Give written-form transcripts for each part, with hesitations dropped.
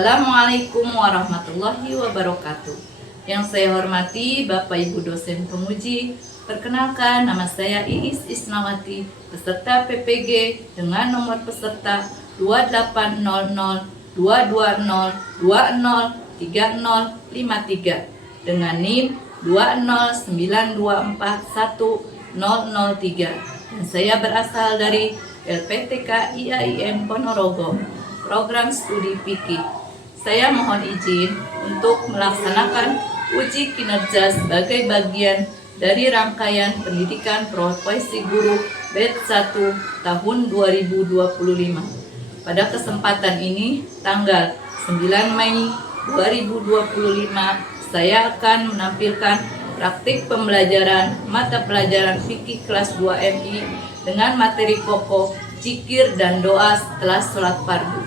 Assalamualaikum warahmatullahi wabarakatuh. Yang saya hormati Bapak Ibu dosen penguji, perkenalkan nama saya Iis Isnawati, peserta PPG dengan nomor peserta 280020203053 dengan NIM 209241003, dan saya berasal dari LPTK IAIN Ponorogo, program studi fikih. Saya mohon izin untuk melaksanakan uji kinerja sebagai bagian dari rangkaian pendidikan profesi guru batch 1 tahun 2025. Pada kesempatan ini, tanggal 9 Mei 2025, saya akan menampilkan praktik pembelajaran mata pelajaran fikih kelas 2 MI dengan materi pokok, zikir dan doa setelah sholat fardu.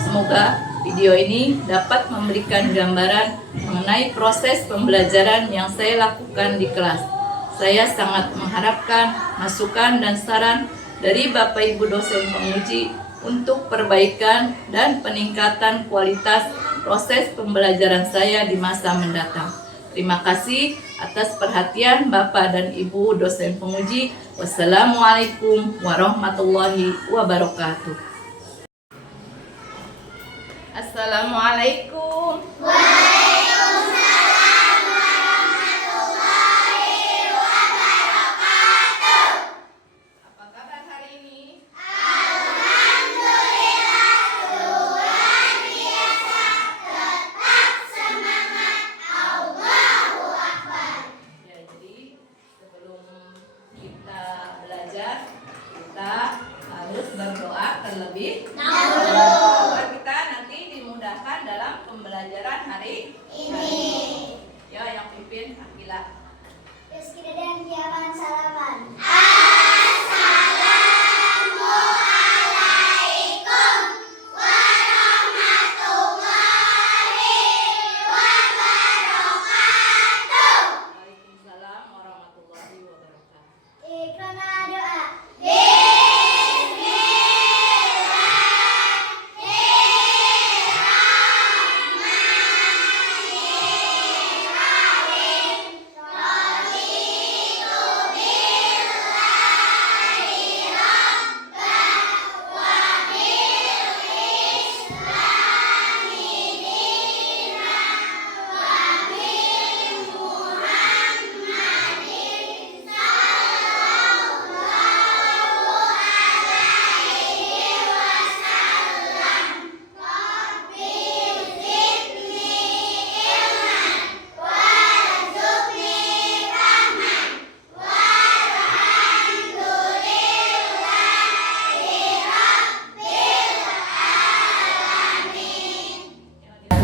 Semoga video ini dapat memberikan gambaran mengenai proses pembelajaran yang saya lakukan di kelas. Saya sangat mengharapkan masukan dan saran dari Bapak Ibu dosen penguji untuk perbaikan dan peningkatan kualitas proses pembelajaran saya di masa mendatang. Terima kasih atas perhatian Bapak dan Ibu dosen penguji. Wassalamualaikum warahmatullahi wabarakatuh. Assalamualaikum. Waalaikumsalam warahmatullahi wabarakatuh. Apa kabar hari ini? Alhamdulillah, luar biasa. Tetap semangat. Allahu Akbar. Ya, jadi sebelum kita belajar, kita harus berdoa terlebih dahulu. agar kita nanti dimudahkan dalam pembelajaran hari Ini. Ya, yang pimpin Akila. Rizky dan Kiaman salaman. Assalamualaikum warahmatullahi wabarakatuh. Waalaikumsalam warahmatullahi wabarakatuh. Ikrana doa.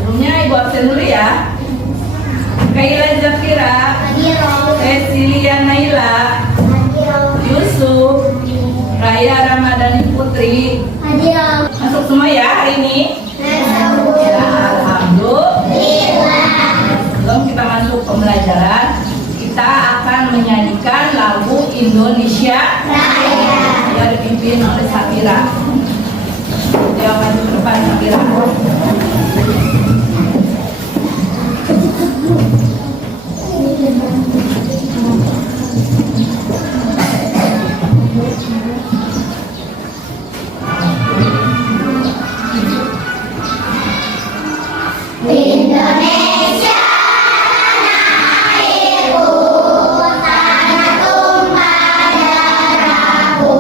Sebelumnya Ibu absen dulu ya. Kaila Zafira, Cecilia Naila, Yusuf, Raya Ramadhani Putri. Masuk semua ya hari ini. Ya, alhamdulillah. Sebelum kita masuk pembelajaran, kita akan menyanyikan lagu Indonesia Raya yang dipimpin oleh Safira. Dia maju ke depan, Safira. Indonesia airku, tanah tumpah darahku,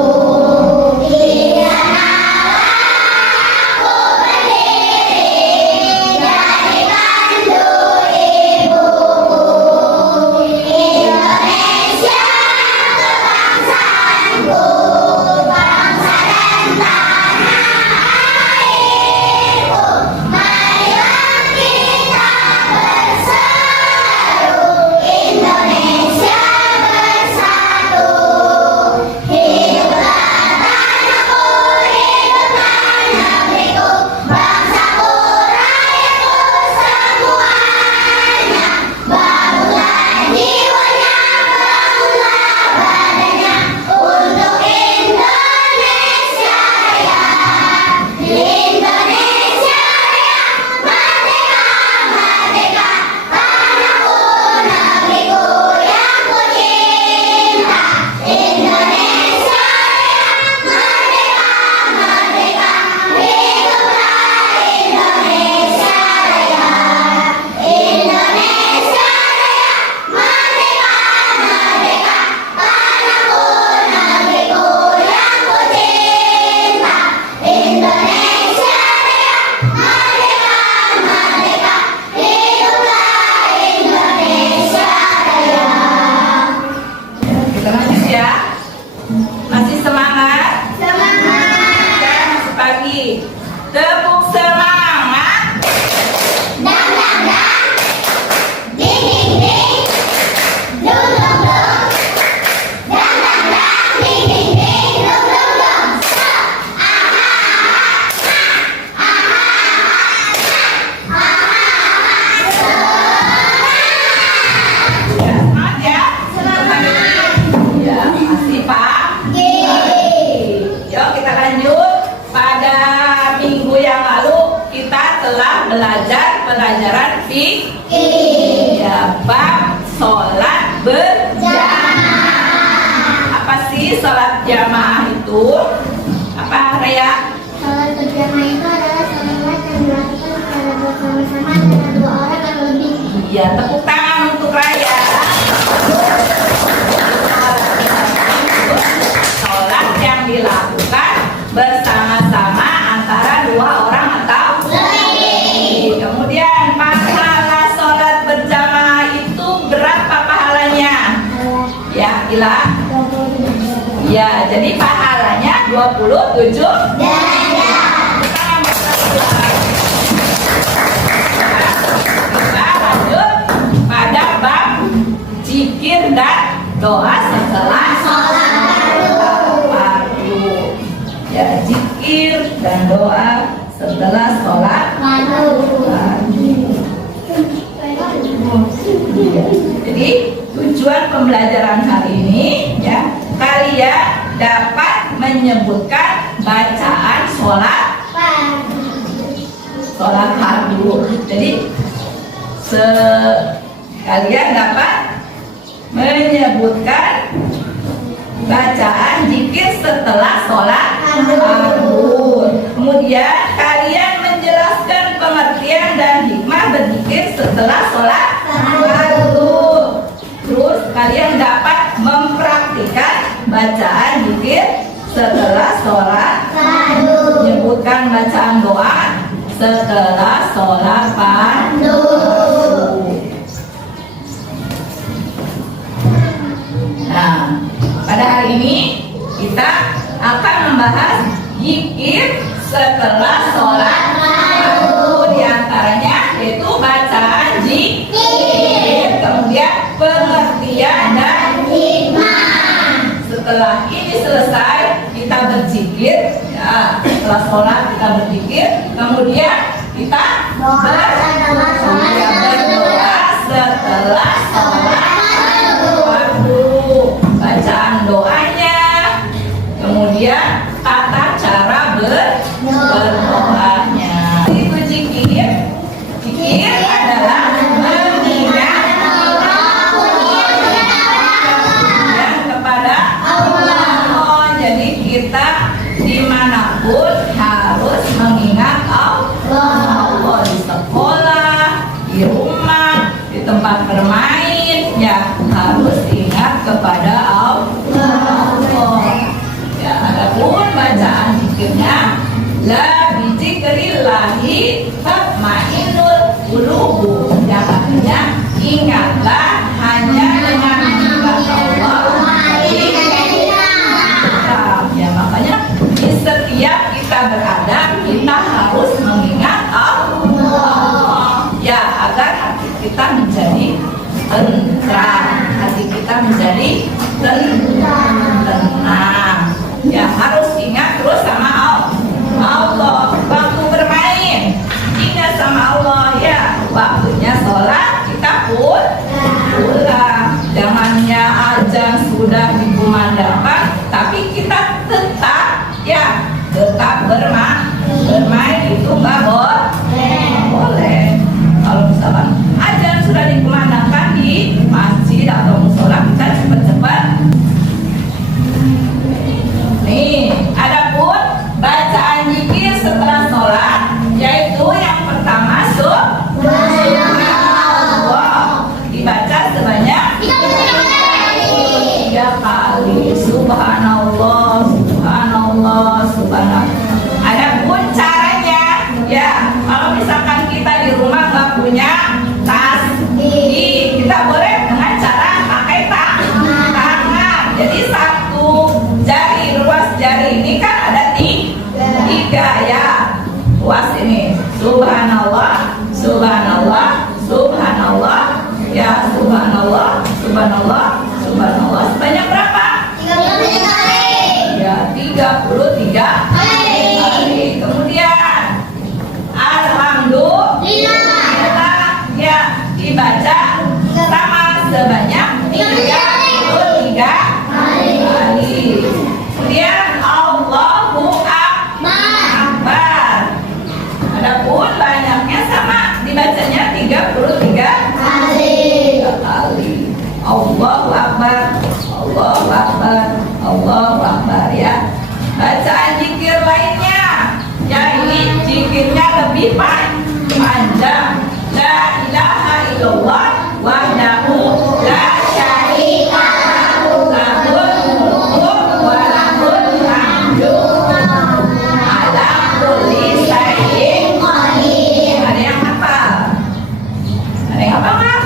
di sanalah aku berdiri, dari kandung ibuku. Jadi sholat jamaah itu apa, Rea? Sholat berjamaah itu adalah sholat yang dilakukan secara bersama-sama dengan dua orang atau lebih. Iya, tepuk tangan untuk Raya. Sholat yang dilakukan bersama-sama antara dua orang atau lebih. Kemudian pahala sholat berjamaah itu berapa pahalanya? Ya, Ila? Ya, jadi pahalanya 27 derajat. Kita lanjut pada bab zikir dan doa setelah sholat fardu. Ya, zikir dan doa setelah sholat fardu. Jadi tujuan pembelajaran hari ini ya, kalian dapat menyebutkan bacaan sholat fardu. Jadi kalian dapat menyebutkan bacaan zikir setelah sholat fardu. Kemudian kalian menjelaskan pengertian dan hikmah berzikir setelah sholat fardu. Terus kalian dapat mempraktikkan bacaan zikir setelah sholat fardu. Menyebutkan bacaan doa setelah sholat fardu. Nah, pada hari ini kita akan membahas zikir setelah sholat fardu. Di antaranya yaitu bacaan zikir, kemudian pengertian dan hikmah. Setelah ini selesai, kita berzikir ya, setelah sholat kita berzikir, kemudian kita berdoa setelah sholat fardu. Bacaan doanya, kemudian tata cara berdoanya. Itu zikir. Zikir adalah mengingat kepada Allah. Jadi kita dimanapun harus mengingat Allah, di sekolah, di rumah, di tempat bermain, ya harus ingat kepada Allah. Ya, adapun bacaan zikirnya, la bizikrillahi tatmainnul qulubu. Yang artinya ingatlah hanya dengan mengingat Allah. Ya, makanya di setiap kita berada, kita harus mengingat Allah. Ya, agar hati kita menjadi tentram, hati kita menjadi tenang. Ya, harus ingat terus sama Allah. Waktu bermain ingat sama Allah, ya. Waktunya sholat kita pulang. Jangannya azan sudah dikumandangkan, tapi kita tetap bermain itu nggak boleh. Kalau misalkan azan sudah dikumandangkan di masjid atau musola, kita cepat-cepat. Nih, adapun bacaan zikir setelah sholat, yaitu yang pertama subhanallah, dibaca sebanyak 3 kali. Subhanallah, subhanallah, subhanallah. Adapun caranya, ya kalau misalkan kita di rumah nggak punya tasbih, kita boleh dengan cara pakai tangan. Jadi satu jari, ruas jari ini kan ada 3 ya, ruas ini. Subhanallah, subhanallah, subhanallah, ya subhanallah, subhanallah, subhanallah. Sebanyak berapa? 33 kali. Ya, 33 kali. Kemudian alhamdulillah, ya dibaca sama sebanyak 33 kali. Kemudian Allahu Akbar. Adapun banyaknya sama, dibacanya 33 kali. Allahu Akbar, Allahu Akbar, Allahu Akbar ya. Bacaan zikir lainnya. Ya ini zikirnya lebih panjang. La ilaha illallah wahdahu la syarika lahu lahul mulku wa lahul hamdu ala kulli syai'in qadir. Ada yang hafal? Ada yang hafal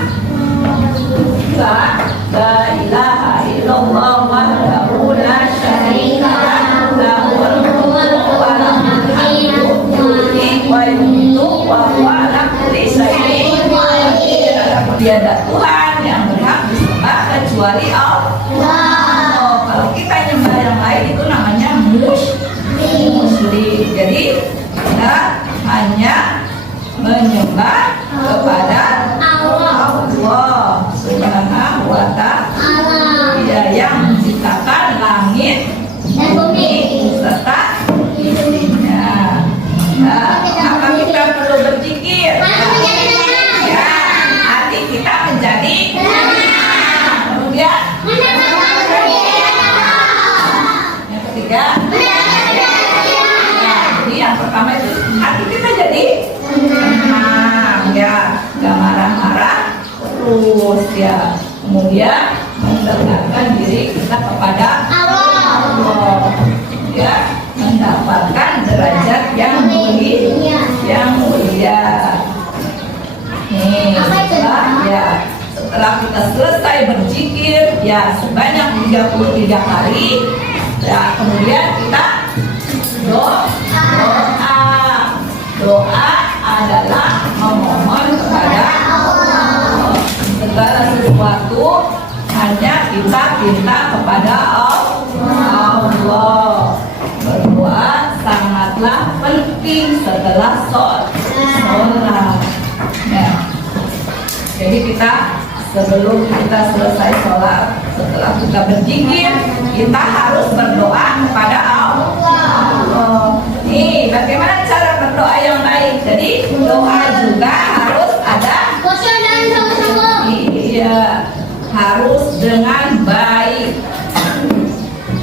nggak? La ilaha illallah wahdahu la syarika lahu lahul mulku wa lahul hamdu yuhyi wa yumiitu wa huwa ala kulli syai'in qadir. Dia ada Tuhan yang berhak disembah kecuali Allah. Kalau kita nyembah yang lain itu namanya musyrik. Jadi kita hanya menyembah kepada Allah Subhanahu wa ta'ala. Dia yang menciptakan langit, bumi serta isinya. Nah, apa kita perlu berzikir? Ya, hati kita menjadi kemudian yang ketiga. Nah, jadi yang pertama itu hati kita jadi tenang ya, nggak marah-marah terus ya. Kemudian mendekatkan diri kita kepada Allah ya, mendapatkan derajat yang mulia, Nih, setelah kita selesai berzikir ya sebanyak 33 kali ya, kemudian kita doa adalah memohon kepada Allah. Segala sesuatu hanya kita minta kepada Allah. Berdoa sangatlah penting setelah sholat. Ya. Jadi kita sebelum kita selesai sholat, setelah kita berzikir, kita harus berdoa kepada Allah. Nih, bagaimana cara berdoa yang baik? Jadi doa juga harus ada. Iya, harus dengan baik.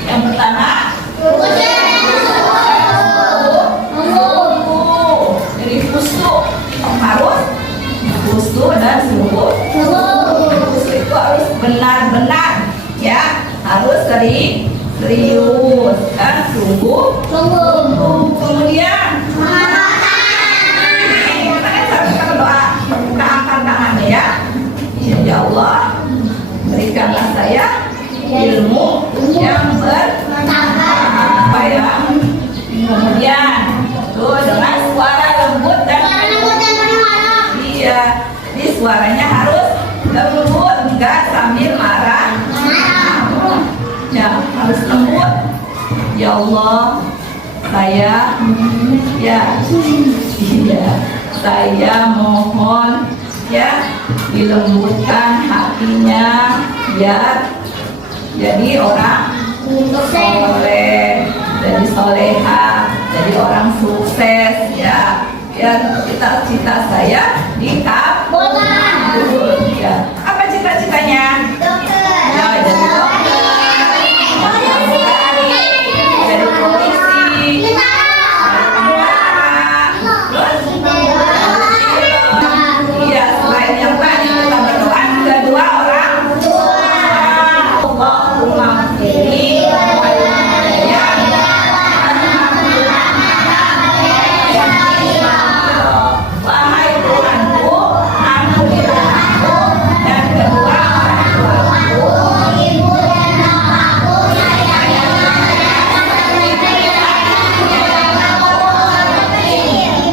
Yang pertama, jadi khusyuk, harus khusyuk dan sungguh. Khusyuk itu harus benar-benar ya, harus serius dan sungguh. Kemudian kita berdoa, kita angkat tangannya ya. Ya Allah, berikanlah saya ilmu yang bermanfaat ya. Kemudian tuh dengan suara lembut dan iya, jadi suaranya harus lembut, enggak sambil marah. Ya, harus lembut. Ya Allah, saya saya mohon ya, dilembutkan hatinya biar jadi orang soleh, jadi soleha, jadi orang sukses ya. Biar cita-cita saya dikabulkan ya. Apa cita-citanya? Ya, jadi dokter, jadi polisi, iya, selain yang tadi kita berdoa juga dua orang Allahumma firli wahai Tuhanku, ampunilah aku dan kedua orang tuaku.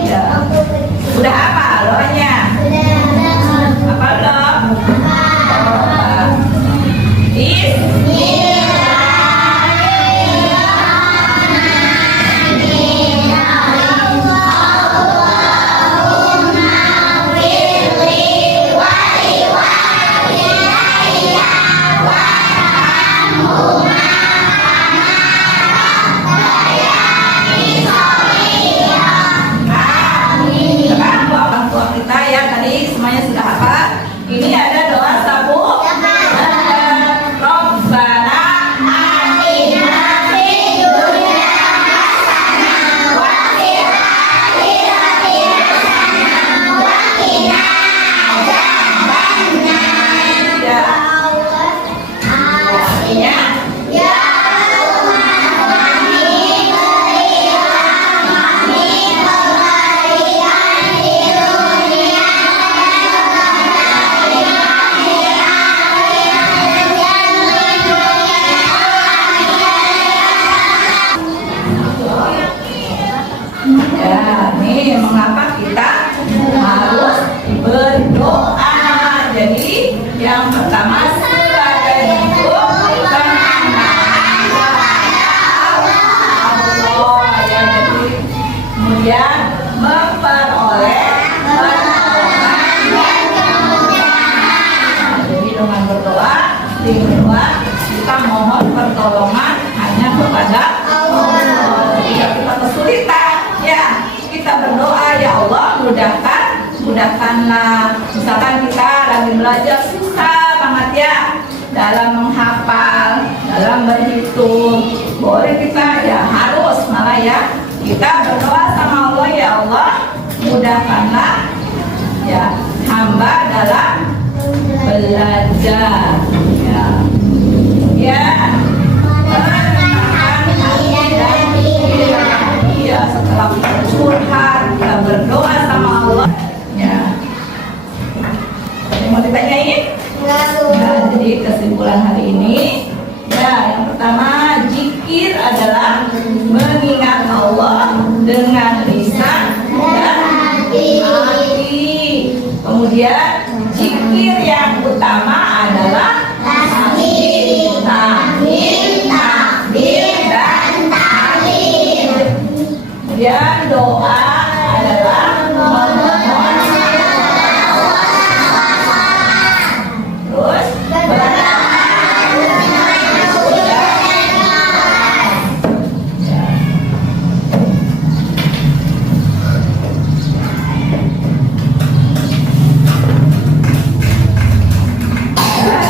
Ya. Udah apa doanya? Apa belum? Sekarang orang tua kita ya, tadi semuanya sudah hafal. Ini ada doa sabu. Robbana artinya? Ya Tuhan kami, berilah kami kebaikan di dunia Ya, nih mengapa kita harus berdoa. Jadi yang pertama sebagai bentuk penghambaan kepada Allah ya. Jadi kemudian memperoleh pertolongan dan kemudahan. Jadi dengan berdoa, yang kedua kita mohon pertolongan hanya kepada Allah. Jika kita kesulitan, ya kita berdoa, ya Allah mudahkanlah. Misalkan kita lagi belajar susah banget ya dalam menghafal, dalam berhitung, boleh kita ya harus malah ya kita berdoa sama Allah, ya Allah mudahkanlah ya hamba dalam belajar ya. Ya, setelah kita curhat, kita berdoa sama Allah ya. Mau ditanyain? Nah, jadi kesimpulan hari ini ya, yang pertama zikir adalah mengingat Allah dengan lisan dan hati. Kemudian zikir yang utama adalah tahmid, takbir dan tahlil. Kemudian doa adalah memohon terus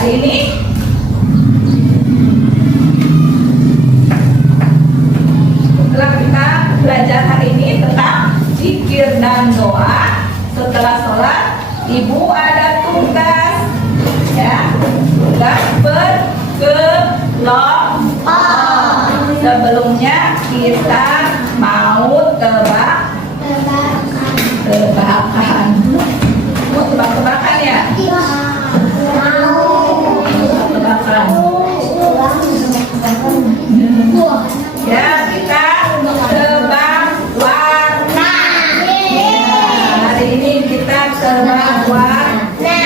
ini setelah kita belajar hari ini tentang zikir dan doa. Setelah sholat, ibu ada tugas ya, tugas berkelompok. Sebelumnya kita mau tebak-tebakan. Mau tebak-tebakan ya? Tebak-tebakan. Ya, kita tebak warna. Hari ini kita tebak warna.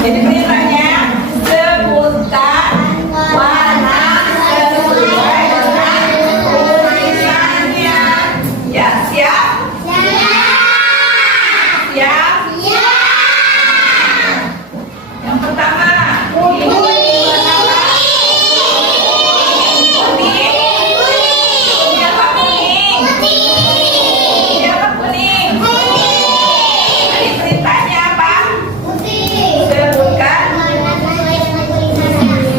Jadi pertanyaannya, sebutkan warna sesuai dengan tulisannya. Ya, siap? Siap? Yang pertama, ini warna apa? Putih. Ini apa kuning? Ini apa kuning? Tadi perintahnya apa?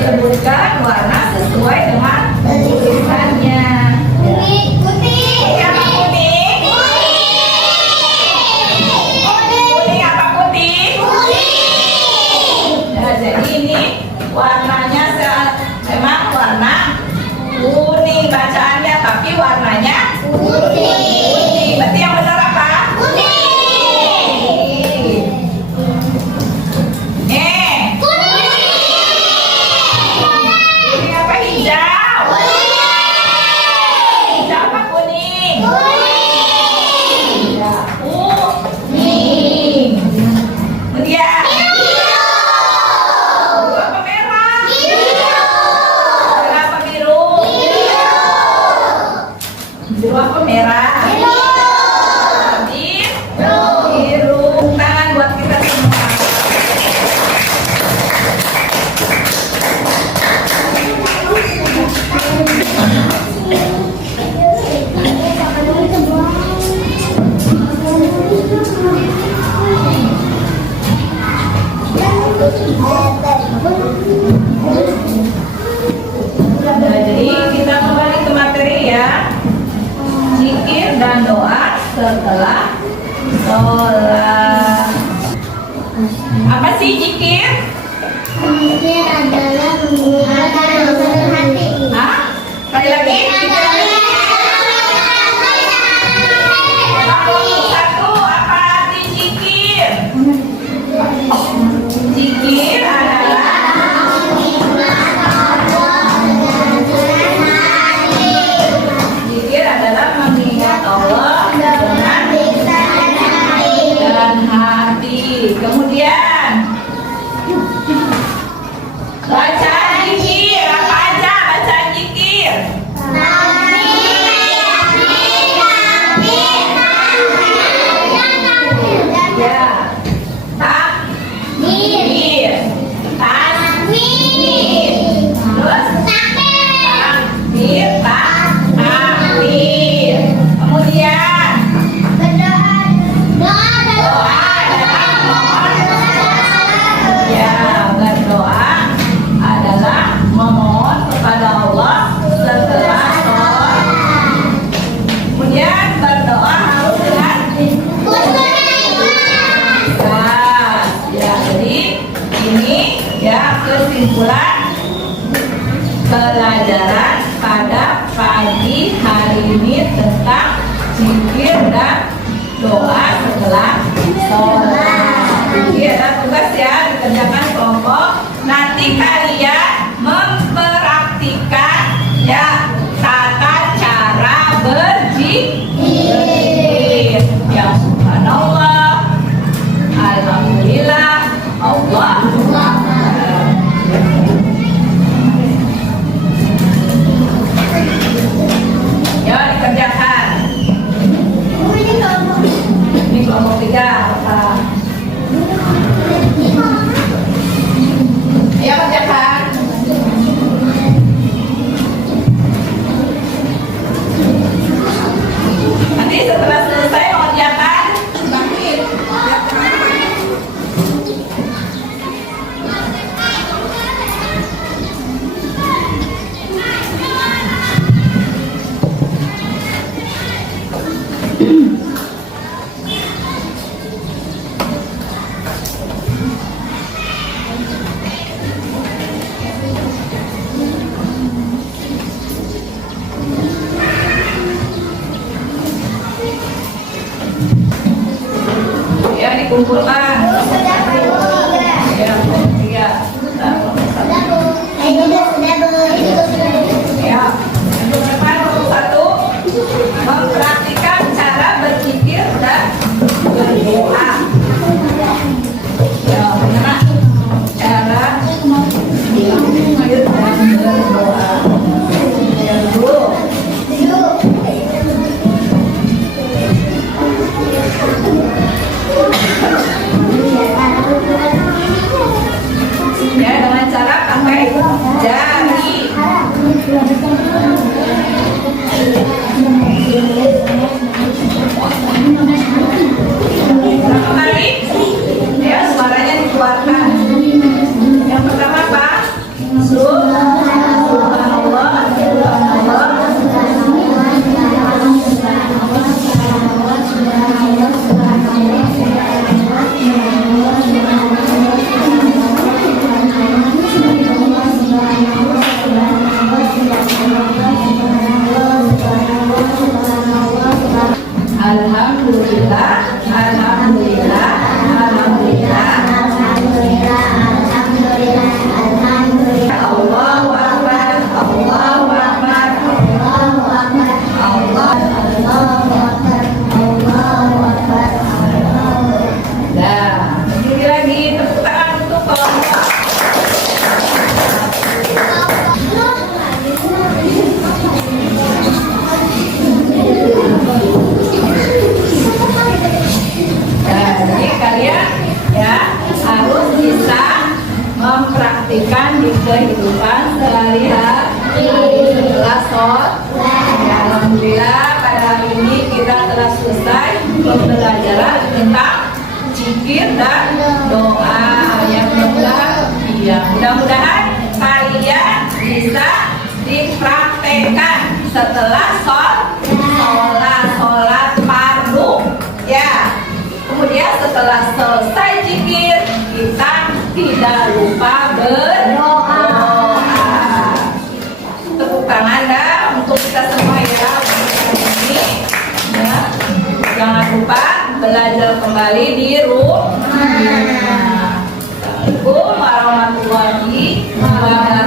Sebutkan warna sesuai dengan tulisannya. Ini apa kuning? Kuning apa putih? Nah, jadi ini warnanya memang warna kuning bacaannya, tapi warnanya putih. Berarti yang benar apa? Ini apa hijau? Hijau apa kuning? Ya, kuning. Kemudian biru apa merah? Merah apa biru? Biru apa merah? Biru. Tangan buat kita semua. Nah, jadi kita kembali ke materi ya. Zikir dan doa setelah sholat. Apa sih zikir? Zikir adalah pelajaran pada pagi hari ini tentang zikir dan doa setelah sholat. Jadi ada tugas ya, dikerjakan kelompok. Nanti kalian mempraktikkan ya tata cara berzikir. Ya subhanallah, alhamdulillah, Allahu akbar. Ya dikerjakan. Ini kelompok 3. Ya kerjakan. Nanti setelah selesai mengerjakan bangkit. Ya dikumpulkan. Ya, ya. Ya, untuk depan nomor 1 mempraktikkan cara berzikir dan berdoa. Ya, mana? Cara berzikir dan berdoa. Ya, dulu. Ya, dengan cara pakai jari. Berapa kali? Ya, suaranya dikeluarkan. Yang pertama apa? Subhanallah, subhanallah. Alhamdulillah, alhamdulillah, alhamdulillah. Allahu akbar, Allahu akbar, Nah, ini lagi tepuk tangan untuk kelompok. Jadi kalian ya harus bisa mempraktikkan di kehidupan sehari-hari setelah sholat. Ya, alhamdulillah pada hari ini kita telah selesai pembelajaran tentang zikir dan doa. Yang mudah-mudahan kalian bisa dipraktekkan setelah sholat fardu ya. Kemudian setelah selesai zikir, kita tidak lupa berdoa. Tepuk tangan dah untuk kita semua ya. Ini, ya. Jangan lupa belajar kembali di rumah. Assalamualaikum warahmatullahi wabarakatuh.